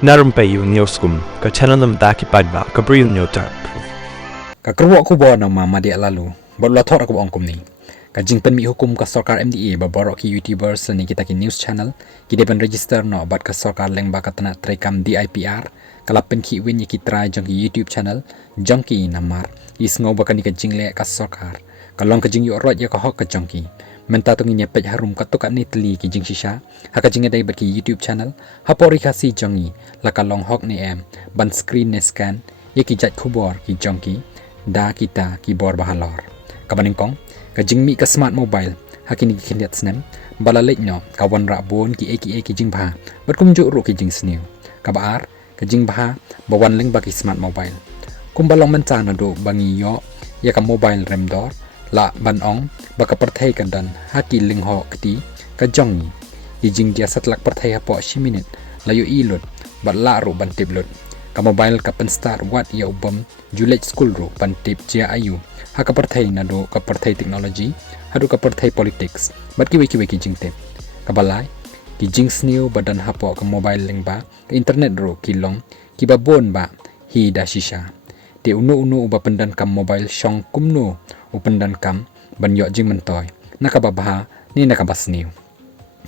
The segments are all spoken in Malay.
Na Rympei U ka channel nabynta ki paidbah ka Bri U Hynñiewtrep. Ka kerwak kubor nama Madiah lalu, baru thok aku Kumne. Ka jingpen mi hukum ka Sorkar MDA baroh ki YouTubers ni kita ki news channel, ki depan register no bat ka Sorkar leng ba ka tanah terekam DIPR, kalapen ki win ki try jong ki YouTube channel, jong ki namar, isngau ba ka ni ka jingle ka Sorkar. Kalong ka jing yu rot ya ka hok ka jong ki. Menta tu nginya pej harum ka tukat ni teli ki Jingshisha, haka jinga dai bat ki YouTube channel, hapori Khasi jongi, la kalong hok ni ban screen ne scan, ye ki jat kubor ki jong ki, da kita ki bor bahalor. Kabaning kong, ka jingmi ka smart mobile, hakini ki kindiat snem, balalek no, kawan rak bon ki ki jingbaha, bat kumjuk ru ki jingsniu. Kabaar, ka jingbaha, bawan leng baki smart mobile. Kumbalong menta na do bangi yo, ya ka mobile remdor, la ban ong, baka perthai ka dan, haki ling ho kati, ka jongi. Ki jing dia satlak perthai hapo shiminit, layu ilud, bat la ru ban tiblut. Ka mobile ka penstar wat ya ubam, julet school ru ban tip jia ayu, haka perthai na do ka perthai teknologi, hadu ka perthai politics, bat kiwe ki jing tip. Kabalai, ki jing sniu badan hapo ka mobile ling ba, ka internet ru kilong, ki babon ba, hi da shisha. Te unu uba pendan kam mobile syong kumno, upendan kam, ban yok jing mentoy, nakababaha, ni nakabasniu.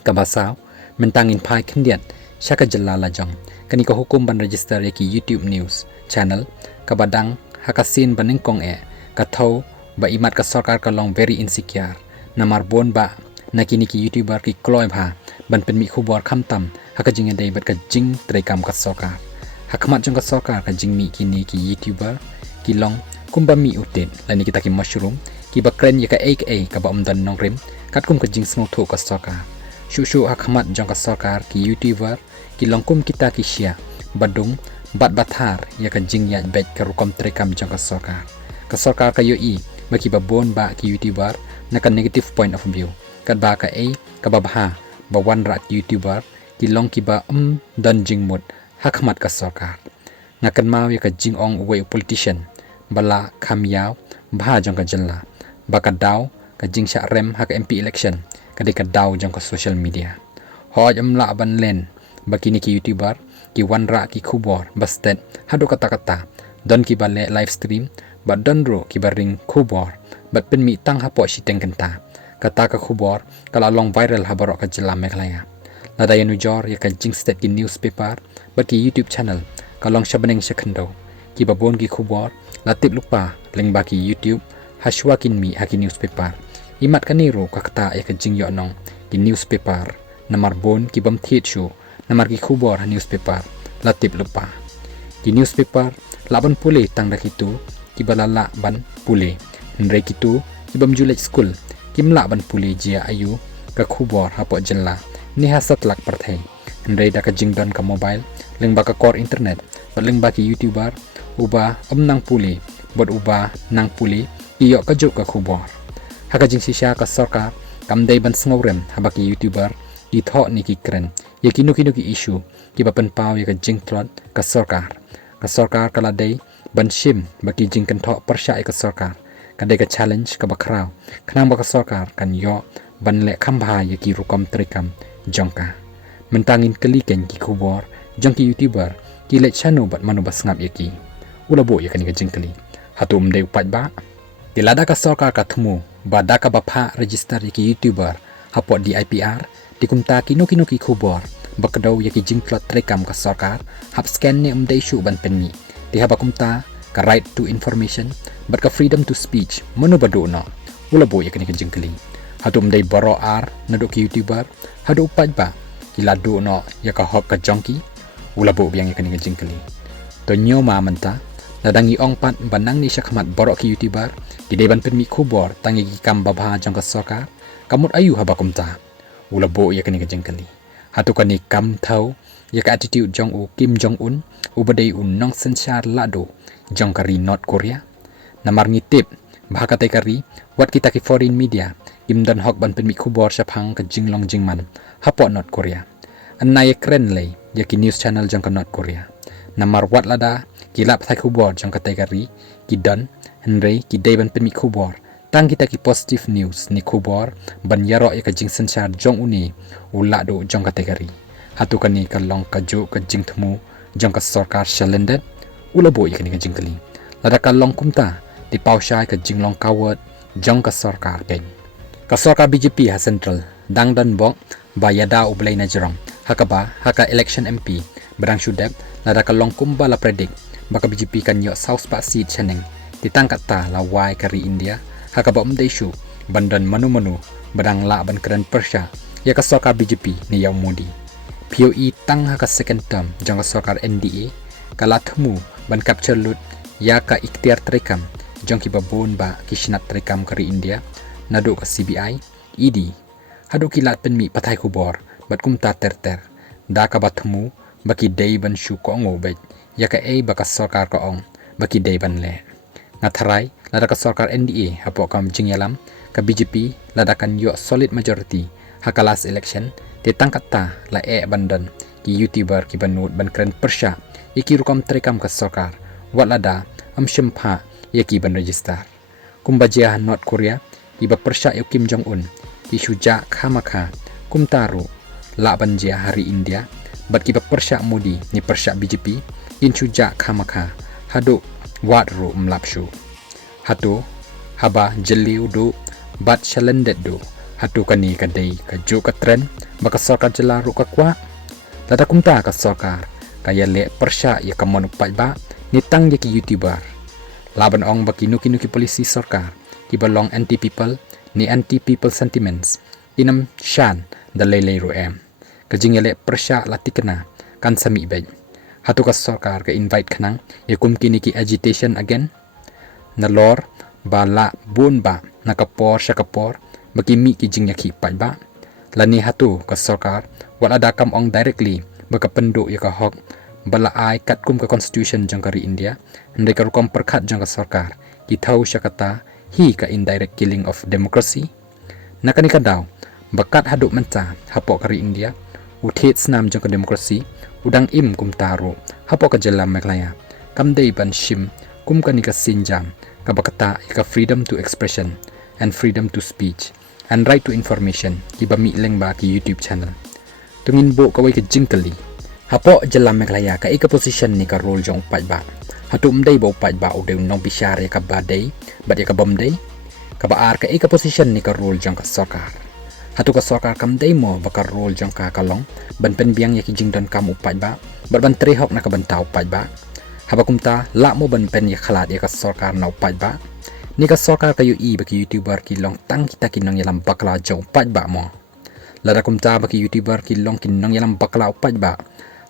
Kabasau, mentangin pai kendiat, syaka jelala jong, kani ka hukum ban register ki YouTube news channel, kabadang hakasin banengkong katau ba imat ka Sorkar kalong very insecure, namar bon ba, nakini ki YouTuber ki kloy ba, ban penmi khubor kamtam, haka jing adai bat ka jing terekam ka Sorkar. Hakmat jong ka Sorkar ka jingmi kini ki YouTuber, ki long kumba mi utin, lani kita ki mushroom, ki ba Kren ya ka ka ba umdan nong rim, kat kum ka jing smok tu ka Sorkar. Shushu hakmat jong ka Sorkar ki YouTuber, ki long kum kita ki shia, badung, bat bathar ya ka jing ya bet ka rukom terekam jong ka Sorkar. Ka Sorkar ka yoi, baki ba bon ba ki YouTuber, na ka negative point of view, kat ba ka ka babaha, ba wan rat YouTuber, ki long ki ba dan jing mut, hakmat ka Sorkar. Ngakan mau ya ka jing ong uwe politician, bala kamyaw, baha jong ka jela, baka daw, ka jing sya rem haka MP election, kadi ka daw jong ka social media. Hoj amla ban len, baki ni ki YouTuber, ki wanra ki kubor, bastet, hado kata-kata, don ki bale live stream, bat don ro ki baring kubor, bat penmi tang hapo siteng kenta, kata ka kubor, kala long viral habarok ka jela meklaya. Ladaya nujor ya ka jing state ki newspaper, bat ki YouTube channel, kalong syabaneng syakendo, ki babon ki kubor, latip lupa, leng baki YouTube, hashwakin mi haki newspaper. Imat kaniru kakta ya ka jing yonong, ki newspaper, namar bon ki bam shu, namar ki kubor ha newspaper, latip lupa. Ki newspaper, laban pule tang dak itu, ki balala ban pule. Nre kitu, ki bam julet school, ki mla ban pule jia ayu, ka kubor hapo jela, ni hasat lak perthai. Nre da ka jing don ka mobile, leng baka core internet, bat leng baki YouTuber, uba nang puli, bot uba nang puli, iyo ka juk ka kubor. Haka Jingshisha ka Sorkar, kamday ban sngorem habaki YouTuber, di thok ni ki Kren, ya kinu ki issue, ki bapen pau ya ka Jinglaitluid ka Sorkar. Ka Sorkar kaladay, ban shim baki jing kan thok persya ka Sorkar, kadai ka challenge ka bakraw, kanang baka Sorkar kan yo, ban le kambha ya ki rukom terekam, jongka. Mentangin keliken ki kubor, jong ki YouTuber, ki let channel bat manu bas ngap yaki. Ulabo ya kan ka jingkeli. Hatu umdai paidbah. Dilada ka Sorkar ka thumu, bada ka bapha register yaki YouTuber, hapot DIPR, dikumta kinu ki kubor, bakdaw yaki Jinglaitluid terekam ka Sorkar, hap scan ni umdai shu ban penmi. Dihaba kumta ka right to information, bat ka freedom to speech, manu badu no. Ulabo ya kan ka jingkeli. Hatu umdai baroh naduk ki YouTuber, hadu paidbah. Kiladu no ya ka hok ka jongki, ulabo biang ya kan ka jingkeli. To nyo ma menta, nadangi ong pat banang ni syakmat baroh ki YouTuber, kideban penmi kubor tangi ki kam babha jong ka Sorkar, kamut ayu haba kumta. Ulabo ya kan ka jingkeli. Hatu kan ni kam thau, ya ka attitude jong u Kim Jong Un, ubadai un nong sensyar lado, jong kari North Korea. Namar ngitip, bahaka kari, wat kita ki foreign media, imdan hok ban penmi kubor syapang ka jinglong jingman, hapo North Korea. Anaya Kren lay, ya ki news channel jong ka North Korea. Namar wat lada, kilap thai kubor jong ka kari, ki don, henry ki day ban penmi kubor, tang kita ki positive news ni kubor, ban yarok ya ka jing sensyar jong uni, ulado jong ka kari. Hatu kani kalong ka jo ka jing thmu, jong ka Sorkar Shalendet ulabo ikan ka Jingkali lada ka long kumta di pausyai ka Jinglong Kawat jong ka Sorkar keng ka Sorkar BJP ha Central dang dan bok ba yada ublay na jerong hakaba haka election MP berang syudep lada ka long kumba la predik baka BJP kan yo South Pak seat chaneng ditangkat ta la wai kari India hakaba umdeshu bandan manu-manu berang la ban Kren Persha ya ka Sorkar BJP ni yaw Modi POE tang haka second term jong ka Sorkar NDA kala themu ban capture lut Iaka ikhtiar terekam jong ki babon ba kishnat terekam kari India nado ka CBI ED hadu kilat penmi patai kubor bat kumta ter da ka bathemu baki day ban shu ko ngobet ya ka baka Sorkar ko ong baki day ban le ngatharai lada ka Sorkar NDA hapo kam jingyalam ka BJP lada kan yo solid majority hakalas election ditangkat ta la bandan ki YouTuber ki banut ban Kren Persha iki rukam terekam ka Sorkar wat lada shempha yaki ban register kumbajia North Korea iba Persha yo Kim Jong Un ki shuja khamaka kumtaru la banjia hari India bat ki Persha Modi ni Persha BJP in shuja khamaka hadu wat ru mlapshu hatu haba jeliu do bat shalendet do hatu kani kadai ka jo ka tren baka Sorkar jela ru ka kwa lada kumta ka Sorkar kaya le Persha ya kamon paidbah ni tang ya ki YouTuber laban ong baki nuki polisi Sorkar ki balong anti people sentiments inam shan da lele ru ka jingele Persha latikna kan sami bej hatu ka Sorkar ka invite khanang ya kumkini ki agitation again na lor bala bun ba nakapor syakapor baki mi ki jing yaki paidbah lani hatu ka Sorkar wala da kam ong directly baka penduk ya ka hok bala ai kat kum ka constitution jang kari India ndai ka rukom perkhat jang ka Sorkar ki thau syakata hi ka indirect killing of democracy nakani ka daw bakat haduk menta hapo kari India uthet snam jang ka demokrasi udang im kum taru hapo ka jelam meklaya kam dei ban shim kum ka ni ka sinjam ka bakata ka freedom to expression and freedom to speech and right to information ki bami lengba ki YouTube channel tungin bo kawai ka Jingkali hapo jelam meklaya ka ika position ni ka role jong paidbah hatum dei bo paidbah ude nong bishare ka badai bat ya ka bomdei ka baar ka ika position ni ka role jong ka Sorkar hatu ka Sorkar kam dei mo baka role jong ka kalong ban pen biang ya ki jingdon kam paidbah bat ban trehok na ka bantau paidbah haba kumta la mo ban pen ya khalat ya ka Sorkar na paidbah ni ka Sorkar kayu baki YouTuber ki long tang kita kinong yalam bakla jong paidbah mo lada kumta baki YouTuber ki long kinong yalam bakla paidbah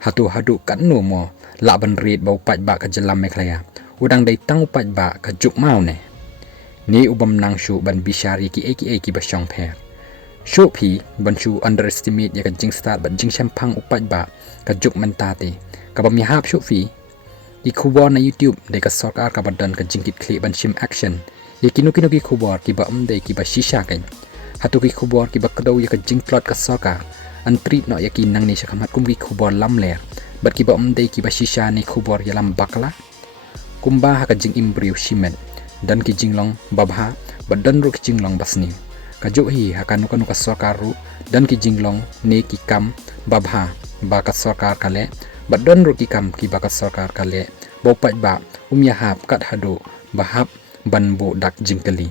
hatu kanu mo la ban red bau paidbah ka jelam meklaya udang dai tang paidbah ka juk mau ne ni ubam nang shu ban bishari ki ki basyong pher shu phi ban shu underestimate ya ka jingstar ban jingshampang paidbah ka juk mentate ka bam yahap shu phi di khubor na YouTube de ka Sorkar ka badan ka jingkit kli ban shim action ye kinu ki khubor ki ba umde ki ba shisha kan hatu ki khubor ki ba kadaw ya ka jingplot ka Sorkar an treat no ya ki nang ni shakamat kum ki khubor lamler bat ki ba umde ki ba shisha ni khubor ya lam bakla kumba ha ka jing imbriu shimen dan ki jinglong babha badan ru ki jinglong basni ka jo hi ha kanu ka Sorkar ru dan ki jinglong ne ki kam babha ba ka Sorkar kale badan ru ki kam ki ba ka Sorkar kale bo paidbah yahap kat hadu bahap ban bo dak Jingkali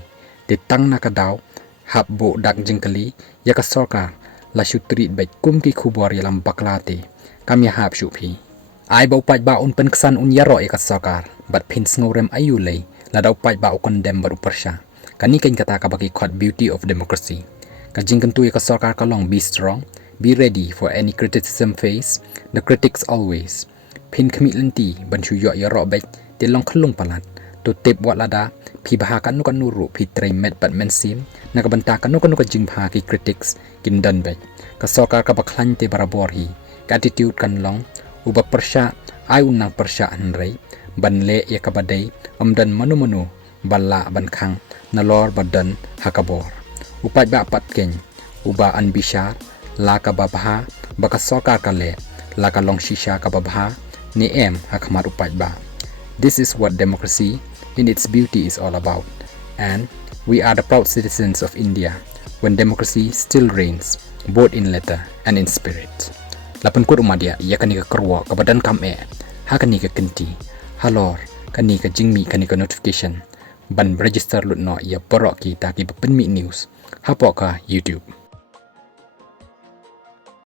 ditang na ka daw hap bo dak Jingkali ya ka Sorkar la syutrit baik kum ki khubor yalam baklate kam yahap syuphi ai bo paidbah un pen kesan un yaro ya ka Sorkar bat pin ngorem ayu lei la daw paidbah condemn baru Persha kani kain kata ka bagi quote beauty of democracy ka jingkentu ya ka Sorkar ka long be strong be ready for any criticism face the critics always pin kami lenti ban shu yo yaro baik te long khlung palat to tip wat lada phi baha kan nuru phi trai met bat mensim na ka banta kan ka jingpha ki critics kin dan baik ka Sorkar ka bakhlan te barabor hi ka attitude kan long uba Persha ai unang Persha anrei ban le ya ka badai amdan manu balla ban Khang na lor badan hakabor upat ba pat ken uba an bishar la ka babha baka Sorkar ka le la ka long shisha ka babha ni hakmat upat ba. This is what democracy in its beauty is all about, and we are the proud citizens of India when democracy still reigns both in letter and in spirit. Lapan kut Madiah Iaka ni ka kerwa ka badan kam kani ka kenti halor kani ka jingmi kani ka notification ban register lut no ya baroh ki ta ki pen mi news ha po ka YouTube